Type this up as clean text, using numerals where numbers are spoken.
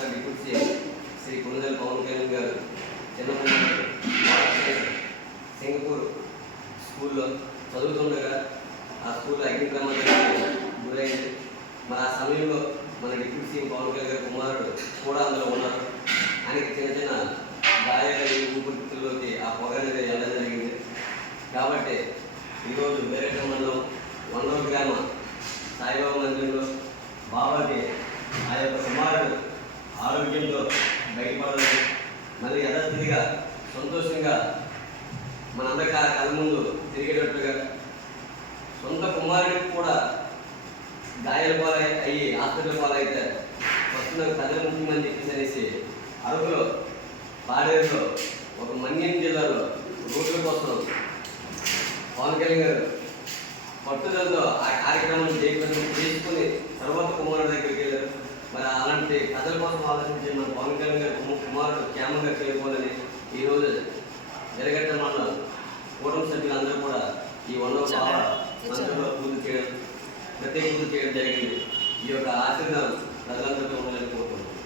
రాష్ట్ర deputy CM Shri Konidela Pawan Kalyan గారు చిన్నప్పుడు సింగపూర్ స్కూల్లో చదువుతుండగా ఆ స్కూల్ అగ్ని ప్రమాదానికి గురైంది. మరి ఆ సమయంలో మన డిప్యూటీ సీఎం పవన్ కళ్యాణ్ గారి కుమారుడు కూడా అందులో ఉన్నారు. ఆయనకి చిన్న చిన్న గాయాలు ఊపిరితిత్తుల్లోకి ఆ పొగ అనేది వెళ్ళడం జరిగింది. కాబట్టి ఈరోజు వేరేట మండలం వనూరు గ్రామ సాయిబాబా మందిరంలో బాబాకి ఆ యొక్క కుమారుడు ఆరోగ్యంతో బయటపడాలని మళ్ళీ యథాస్థితిగా సంతోషంగా మనందరికీ ఆ కళ్ళ ముందు తిరిగేటట్టుగా సొంత కుమారుడికి కూడా గాయాల పాలై అయ్యి హాస్పిటల్ పాలైతే వస్తున్న ప్రజల ముఖ్యమని చెప్పేసి అనేసి అరకులో పాడేరులో ఒక మన్యం జిల్లాలో రోడ్ల కోసం పవన్ కళ్యాణ్ గారు పట్టుదలతో ఆ కార్యక్రమాన్ని చేసుకుని తర్వాత కుమారుడు దగ్గరికి వెళ్ళారు. మరి అలాంటి ప్రజల కోసం ఆలోచించే మన పవన్ కళ్యాణ్ గారు కుమారుడు క్షేమంగా చేయకూడదని ఈరోజు జరగట్ట మండలం కుటుంబ సభ్యులందరూ కూడా ఈ మందిరంలో పూజ చేయడం ప్రత్యేక పూజ చేయడం జరిగింది. ఈ యొక్క ఆశీర్వాదం ప్రజలందరికీ ఉండాలని కోరుకుంటున్నాం.